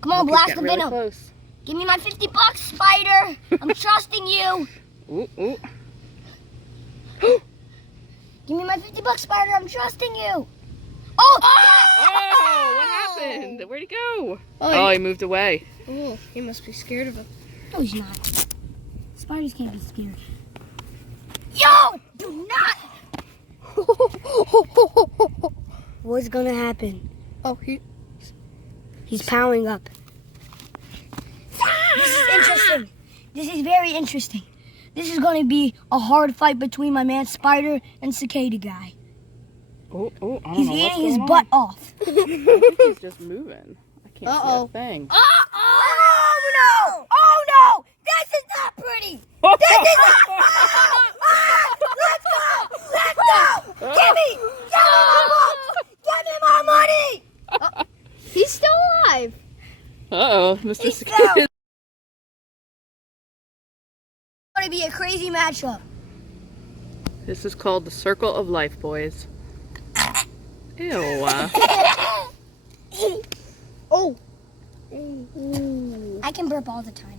Come on, blast the really venom. Close. Give me my $50, spider. I'm trusting you. Ooh, ooh. Give me my $50, spider. I'm trusting you. Oh! Oh, what happened? Where'd he go? Oh, he moved away. Oh, he must be scared of him. No, he's not. Spiders can't be scared. Yo! Do not! What's gonna happen? Oh, He's powering up. This is interesting. This is very interesting. This is gonna be a hard fight between my man Spider and Cicada guy. Oh, oh, I don't He's know what's eating his going butt off. I think he's just moving. I can't see a thing. Oh no! Oh no! This is not pretty! This is not... Let's go! Let's go! Give me my bucks! Give me my money! he's still alive. Uh-oh, Mr. He's Cicada. down. It's gonna be a crazy matchup. This is called the circle of life, boys. Ew. Oh. I can burp all the time,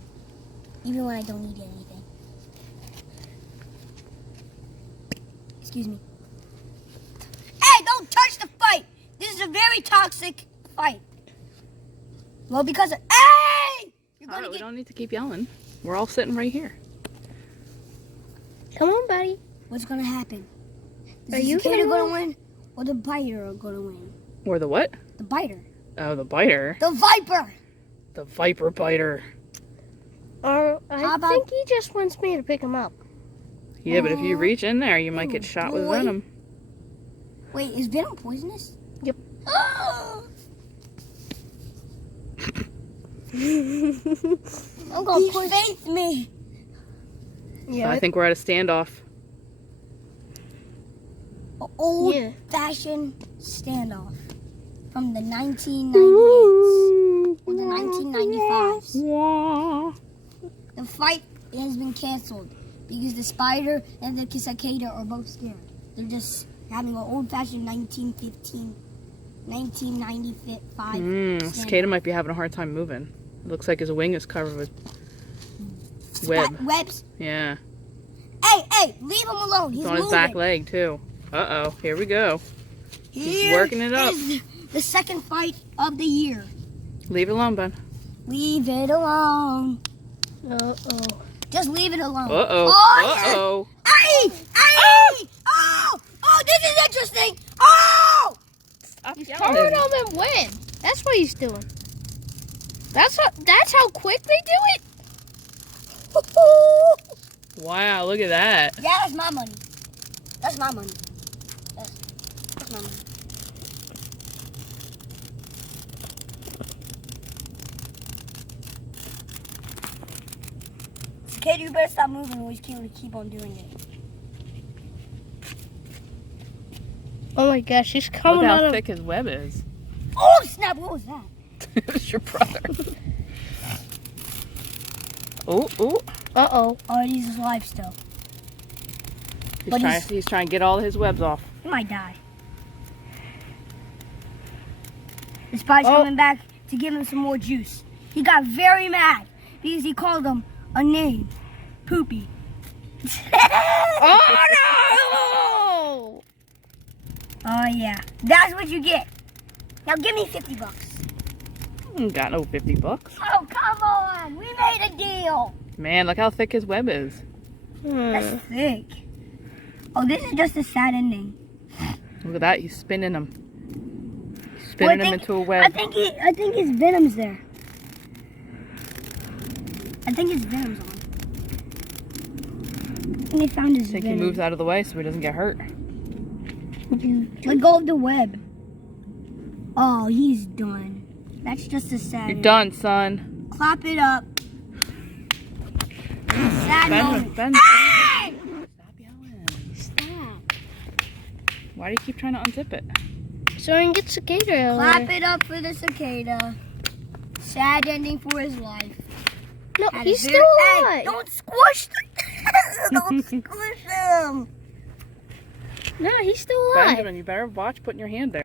even when I don't eat anything. Excuse me. Hey, don't touch the fight! This is a very toxic fight. Well, because of... Hey! You're All gonna right, we get... don't need to keep yelling. We're all sitting right here. Come on, buddy. What's gonna happen? Is Are the you cicada gonna gonna win, or the biter gonna win? Or the what? The biter. Oh, the biter. The viper! The viper biter. I How about- think he just wants me to pick him up. Yeah, but if you reach in there, you might get shot with boy. venom. Wait, is venom poisonous? Yep. I'm gonna he faced me. So I think we're at a standoff. An old-fashioned standoff from the 1998s or the 1995s. The fight has been canceled because the spider and the cicada are both scared. They're just having an old-fashioned 1995 standoff. Cicada might be having a hard time moving. It looks like his wing is covered with webs. Yeah. Hey, leave him alone. He's It's on his moving. back leg, too. Uh-oh, here we go. He's working it up. Is the second fight of the year. Leave it alone, bud. Leave it alone. Uh-oh. Just leave it alone. Uh-oh. Oh, Uh-oh. Hey! Oh, this is interesting. Oh! Stop He's yelling. covering him and win. That's what he's doing. That's how quick they do it. Wow, look at that. Yeah, that's my money. That's my money. That's my money. Cicada, you better stop moving or he's going to keep on doing it. Oh my gosh, he's Look coming out how of... thick his web is. Oh, snap. What was that? It was your brother. Oh, oh. Uh-oh. Oh, he's alive still. He's trying to get all his webs off. He might die. The spider's coming back to give him some more juice. He got very mad because he called him a name. Poopy. Oh no! Oh yeah. That's what you get. Now give me $50. Got no $50. Oh, come on. We made a deal. Man, look how thick his web is. That's thick. Oh, this is just a sad ending. Look at that, he's spinning them. Spinning him into a web. I think his venom's there. I think his venom's on. I think they found his I think venom. he moves out of the way so he doesn't get hurt. Let go of the web. Oh, he's done. That's just a sad You're ending. done, son. Clap it up. Sad moment. Ben, Hey! stop yelling. Stop. Why do you keep trying to unzip it? So I can get Cicada out of Clap there. it up for the cicada. Sad ending for his life. No, Had he's a still very- alive. Hey, don't squish don't squish him. No, he's still alive. Benjamin, you better watch putting your hand there.